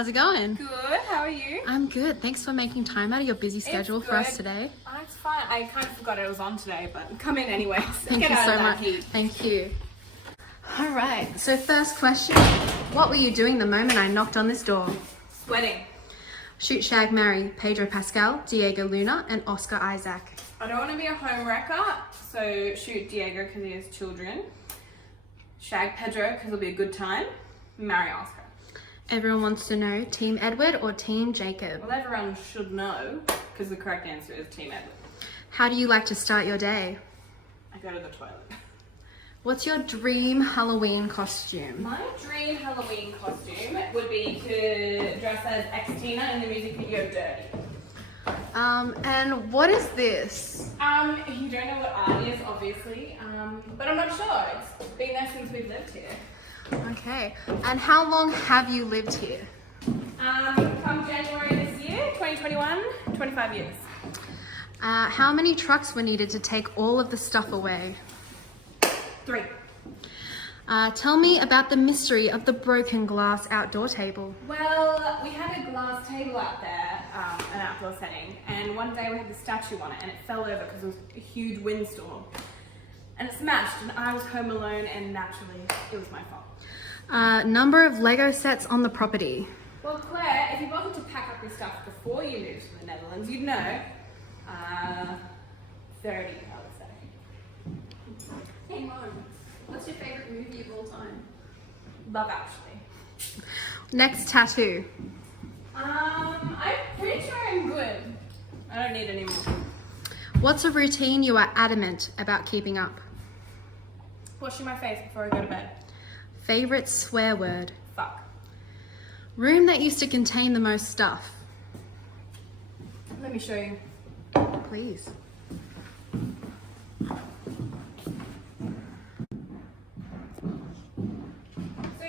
how's it going? Good, how are you? I'm good. Thanks for making time out of your busy schedule for us today. Oh, it's fine. I kind of forgot it was on today, but come in anyways. Thank you so much. Thank you. All right, so first question. What were you doing the moment I knocked on this door? Wedding. Shoot, shag, marry Pedro Pascal, Diego Luna, and Oscar Isaac. I don't want to be a home wrecker, so shoot Diego because he has children. Shag Pedro because it'll be a good time. Marry Oscar. Everyone wants to know, Team Edward or Team Jacob? Well, everyone should know because the correct answer is Team Edward. How do you like to start your day? I go to the toilet. What's your dream Halloween costume? My dream Halloween costume would be to dress as X-Tina in the music video Dirty. And what is this? You don't know what art is, obviously, but I'm not sure. It's been there since we've lived here. Okay, and how long have you lived here? Come January this year, 2021, 25 years. How many trucks were needed to take all of the stuff away? 3. Tell me about the mystery of the broken glass outdoor table. Well, we had a glass table out there, an outdoor setting, and one day we had the statue on it and it fell over because it was a huge windstorm. And it smashed and I was home alone and naturally it was my fault. Number of Lego sets on the property. Well, Claire, if you wanted to pack up your stuff before you moved to the Netherlands, you'd know. 30, I would say. Hey Mom, what's your favourite movie of all time? Love Actually. Next tattoo. I'm pretty sure I'm good. I don't need any more. What's a routine you are adamant about keeping up? Washing my face before I go to bed. Favorite swear word? Fuck. Room that used to contain the most stuff? Let me show you. Please. So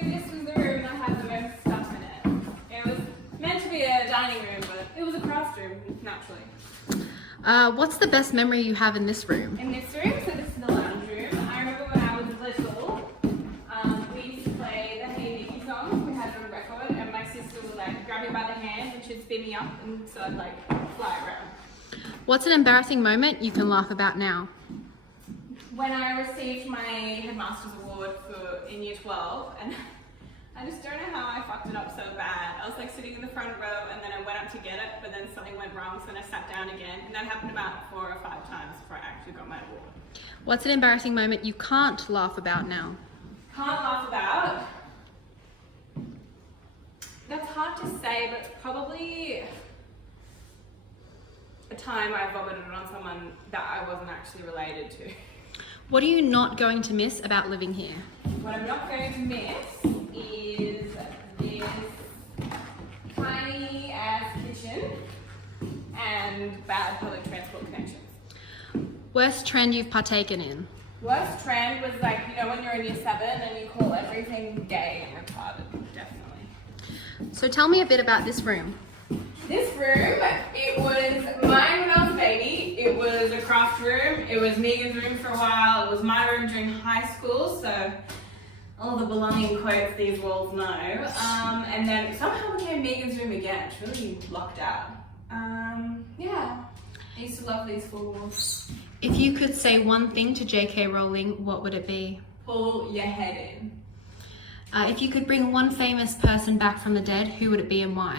this was the room that had the most stuff in it. It was meant to be a dining room, but it was a craft room, naturally. What's the best memory you have in this room? In this room, so this is the lounge room. I remember when I was little, we used to play the Hey Nikki song. We had it on record, and my sister would like grab me by the hand and she'd spin me up, and so I'd like fly around. What's an embarrassing moment you can laugh about now? When I received my headmaster's award in year 12, and I just don't know how I fucked it up so bad. I was like sitting in the front row and then I went up to get it, but then something went wrong, so then I sat down again, and that happened about 4 or 5 times before I actually got my award. What's an embarrassing moment you can't laugh about now? Can't laugh about? That's hard to say, but probably a time I vomited on someone that I wasn't actually related to. What are you not going to miss about living here? What I'm not going to miss is this tiny ass kitchen and bad public transport connections. Worst trend you've partaken in? Worst trend was like, you know, when you're in year 7 and you call everything gay and retarded, definitely. So tell me a bit about this room. This room, it was mine when I was a baby. It was a craft room. It was Megan's room for a while. It was my room during high school, so all the belonging quotes these walls know. And then somehow became Megan's room again. It's really locked out. Yeah, I used to love these 4 walls. If you could say one thing to J.K. Rowling, what would it be? Pull your head in. If you could bring one famous person back from the dead, who would it be and why?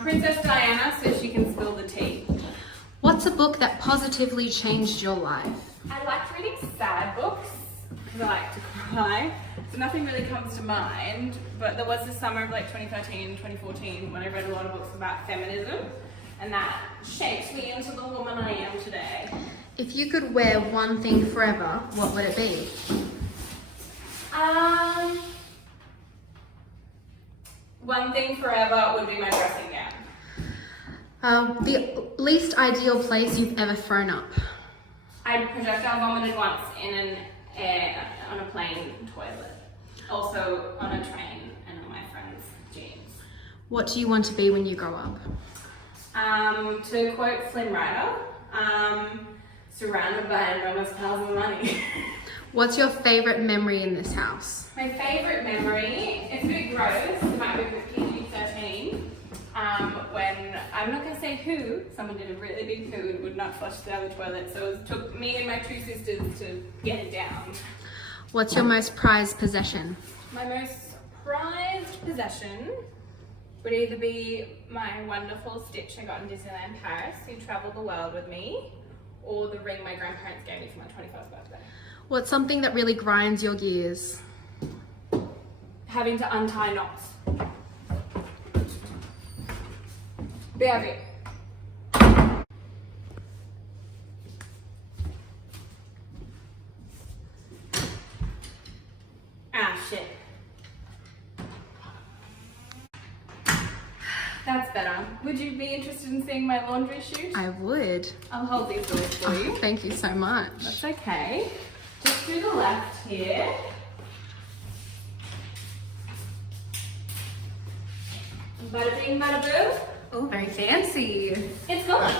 Princess Diana, so she can spill the tea. What's a book that positively changed your life? I liked reading sad books because I like to cry. So nothing really comes to mind, but there was this summer of like 2013, 2014 when I read a lot of books about feminism, and that shaped me into the woman I am today. If you could wear one thing forever, what would it be? One thing forever would be my dressing gown. The least ideal place you've ever thrown up? I projectile vomited once on a plane toilet. Also on a train and on my friend's jeans. What do you want to be when you grow up? To quote Flynn Rider, surrounded by enormous piles of money. What's your favourite memory in this house? My favourite memory, it's a bit gross, it might be PG-13, I'm not going to say who. Someone did a really big poo and would not flush down the toilet, so it took me and my two sisters to get it down. What's your most prized possession? My most prized possession would either be my wonderful Stitch I got in Disneyland Paris, who travelled the world with me, or the ring my grandparents gave me for my 21st birthday. What's something that really grinds your gears? Having to untie knots. BRB. Ah, shit. That's better. Would you be interested in seeing my laundry chute? I would. I'll hold these doors for you. Thank you so much. That's okay. Just to the left here. Bada bing, bada boo. Oh, very fancy. It's gone.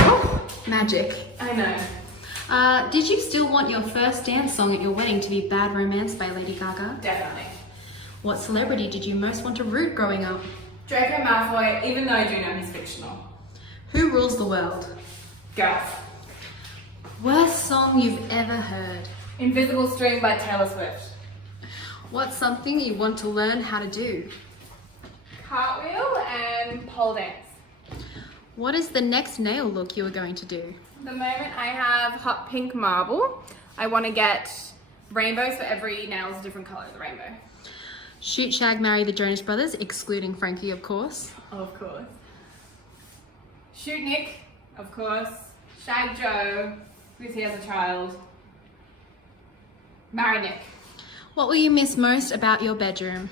Oh, magic. I know. Did you still want your first dance song at your wedding to be Bad Romance by Lady Gaga? Definitely. What celebrity did you most want to root growing up? Draco Malfoy, even though I do know he's fictional. Who rules the world? Girls. Worst song you've ever heard? Invisible String by Taylor Swift. What's something you want to learn how to do? Cartwheel and pole dance. What is the next nail look you are going to do? At the moment I have hot pink marble. I want to get rainbows, so every nail is a different colour of the rainbow. Shoot, shag, marry the Jonas Brothers, excluding Frankie, of course. Of course. Shoot Nick, of course. Shag Joe, because he has a child. Marry Nick. What will you miss most about your bedroom?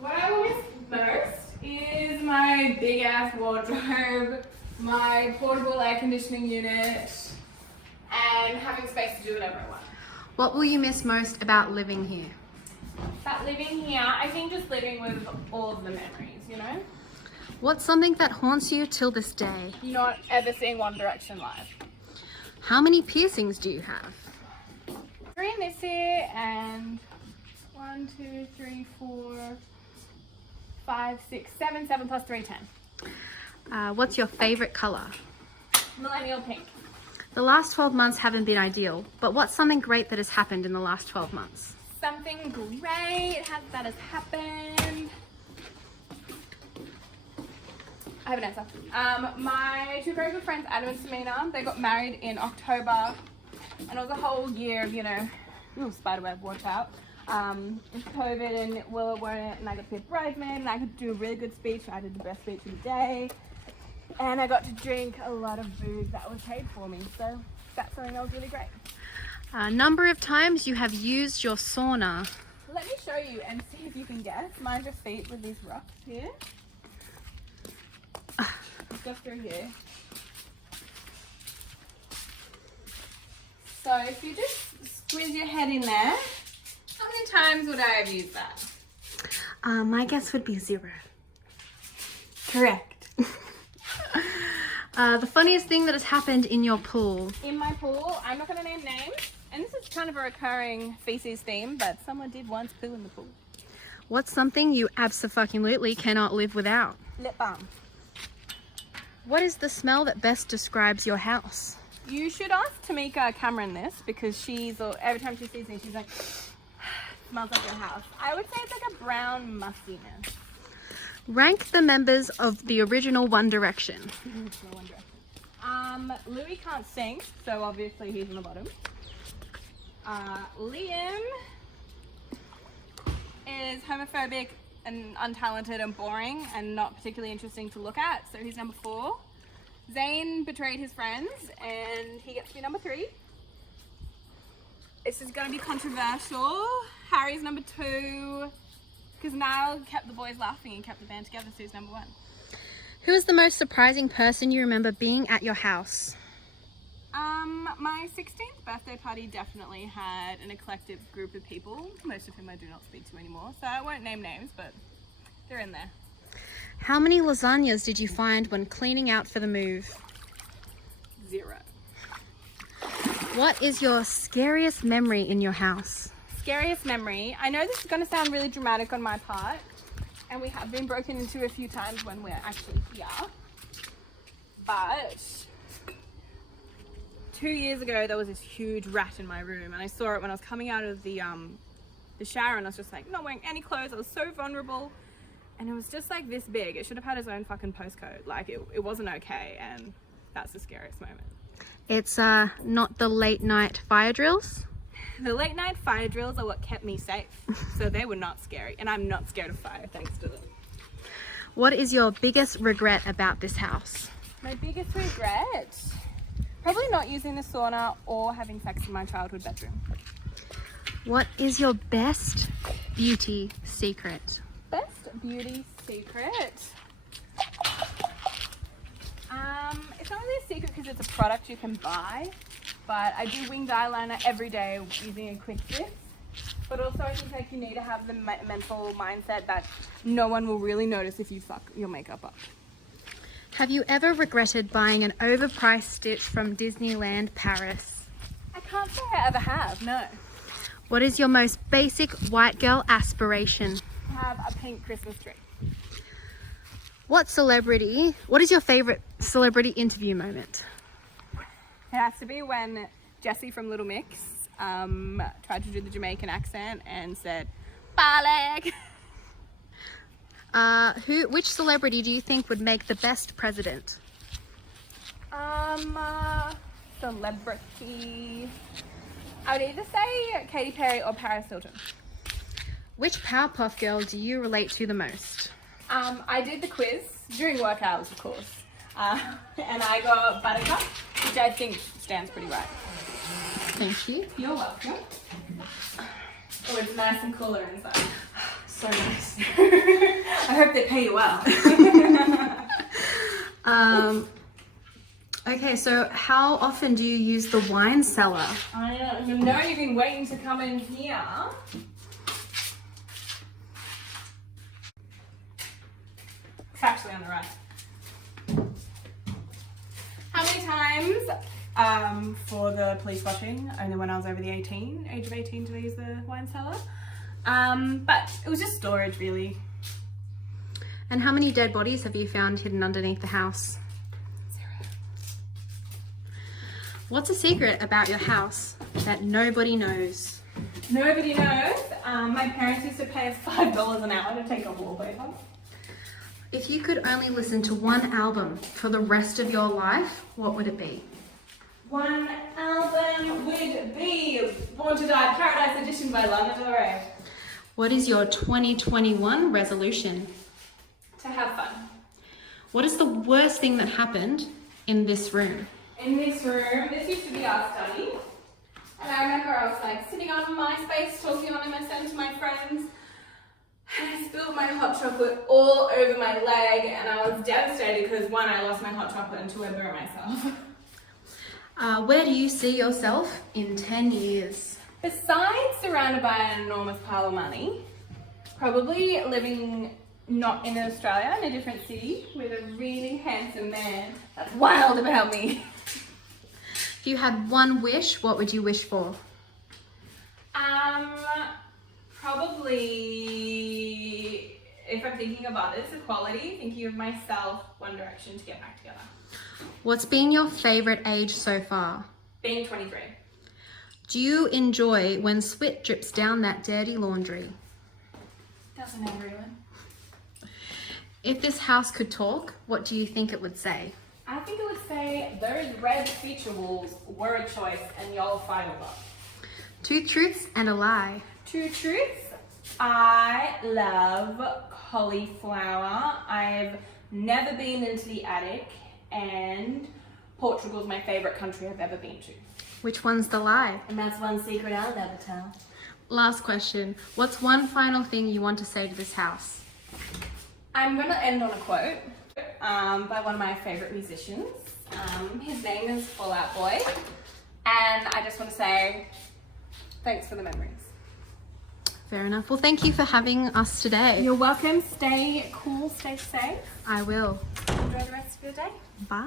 What I will miss most is my big ass wardrobe, my portable air conditioning unit, and having space to do whatever I want. What will you miss most about living here? But living here, I think just living with all of the memories, you know? What's something that haunts you till this day? Not ever seeing One Direction live. How many piercings do you have? 3 in this here, and 1, 2, 3, 4, 5, 6, 7, 7 plus 3, 10. What's your favorite color? Millennial pink. The last 12 months haven't been ideal, but what's something great that has happened in the last 12 months? Something great that has happened. I have an answer. My two very good friends, Adam and Samina, they got married in October, and it was a whole year of, you know, spiderweb, watch out. It's COVID and Willow weren't, and I got to be a bridesmaid, and I could do a really good speech. I did the best speech of the day, and I got to drink a lot of booze that was paid for me, so that's something that was really great. Number of times you have used your sauna. Let me show you and see if you can guess. Mind your feet with these rocks here. Just through here. So if you just squeeze your head in there, how many times would I have used that? My guess would be 0. Correct. The funniest thing that has happened in your pool. In my pool, I'm not going to name names, and this is kind of a recurring feces theme, but someone did once poo in the pool. What's something you abso-fucking-lutely cannot live without? Lip balm. What is the smell that best describes your house? You should ask Tamika Cameron this, because every time she sees me, she's like, smells like your house. I would say it's like a brown mustiness. Rank the members of the original One Direction. No One Direction. Louis can't sing, so obviously he's on the bottom. Liam is homophobic and untalented and boring and not particularly interesting to look at, so he's number 4. Zayn betrayed his friends and he gets to be number 3. This is going to be controversial. Harry's number 2, because Niall kept the boys laughing and kept the band together, so he's number 1. Who is the most surprising person you remember being at your house? My 16th birthday party definitely had an eclectic group of people, most of whom I do not speak to anymore, so I won't name names, but they're in there. How many lasagnas did you find when cleaning out for the move? 0. What is your scariest memory in your house? Scariest memory. I know this is going to sound really dramatic on my part, and we have been broken into a few times when we're actually here. but 2 years ago there was this huge rat in my room, and I saw it when I was coming out of the shower, and I was just like not wearing any clothes. I was so vulnerable, and it was just like this big. It should have had its own fucking postcode. Like it wasn't okay, and that's the scariest moment. It's not the late night fire drills. The late night fire drills are what kept me safe, so they were not scary, and I'm not scared of fire thanks to them. What is your biggest regret about this house? My biggest regret? Probably not using the sauna or having sex in my childhood bedroom. What is your best beauty secret? Best beauty secret? It's not really a secret because it's a product you can buy, but I do winged eyeliner every day using a quick fix. But also I think like you need to have the mental mindset that no one will really notice if you fuck your makeup up. Have you ever regretted buying an overpriced stitch from Disneyland Paris? I can't say I ever have, no. What is your most basic white girl aspiration? Have a pink Christmas tree. What is your favorite celebrity interview moment? It has to be when Jessie from Little Mix tried to do the Jamaican accent and said, "Balek." Which celebrity do you think would make the best president? Celebrity. I would either say Katy Perry or Paris Hilton. Which Powerpuff Girl do you relate to the most? I did the quiz during work hours, of course, and I got Buttercup, which I think stands pretty right. Thank you. You're welcome. Oh, it's nice and cooler inside. So nice. I hope they pay you well. Okay, so how often do you use the wine cellar? I don't know, you've been waiting to come in here. It's actually on the right. How many times for the police watching, only when I was over the age of 18 did I use the wine cellar? But it was just storage really. And how many dead bodies have you found hidden underneath the house? 0. What's a secret about your house that nobody knows? Nobody knows. My parents used to pay us $5 an hour to take a wallpaper. If you could only listen to one album for the rest of your life, what would it be? One album would be Born to Die Paradise Edition by Lana Del Rey. What is your 2021 resolution? To have fun. What is the worst thing that happened in this room? In this room, this used to be our study. And I remember I was like sitting on MySpace talking on MSN to my friends. And I spilled my hot chocolate all over my leg, and I was devastated because 1, I lost my hot chocolate, and 2, I burned myself. Where do you see yourself in 10 years? Besides surrounded by an enormous pile of money, probably living not in Australia, in a different city, with a really handsome man that's wild about me. If you had one wish, what would you wish for? Probably, if I'm thinking of others, equality, thinking of myself, One Direction to get back together. What's been your favorite age so far? Being 23. Do you enjoy when sweat drips down that dirty laundry? Doesn't everyone? If this house could talk, what do you think it would say? I think it would say, those red feature walls were a choice and y'all fight over. 2 truths and a lie. 2 truths. I love cauliflower. I've never been into the attic, and Portugal's my favourite country I've ever been to. Which one's the lie? And that's one secret I'll never tell. Last question. What's one final thing you want to say to this house? I'm going to end on a quote by one of my favourite musicians. His name is Fall Out Boy. And I just want to say, thanks for the memories. Fair enough. Well, thank you for having us today. You're welcome. Stay cool, stay safe. I will. Enjoy the rest of your day. Bye.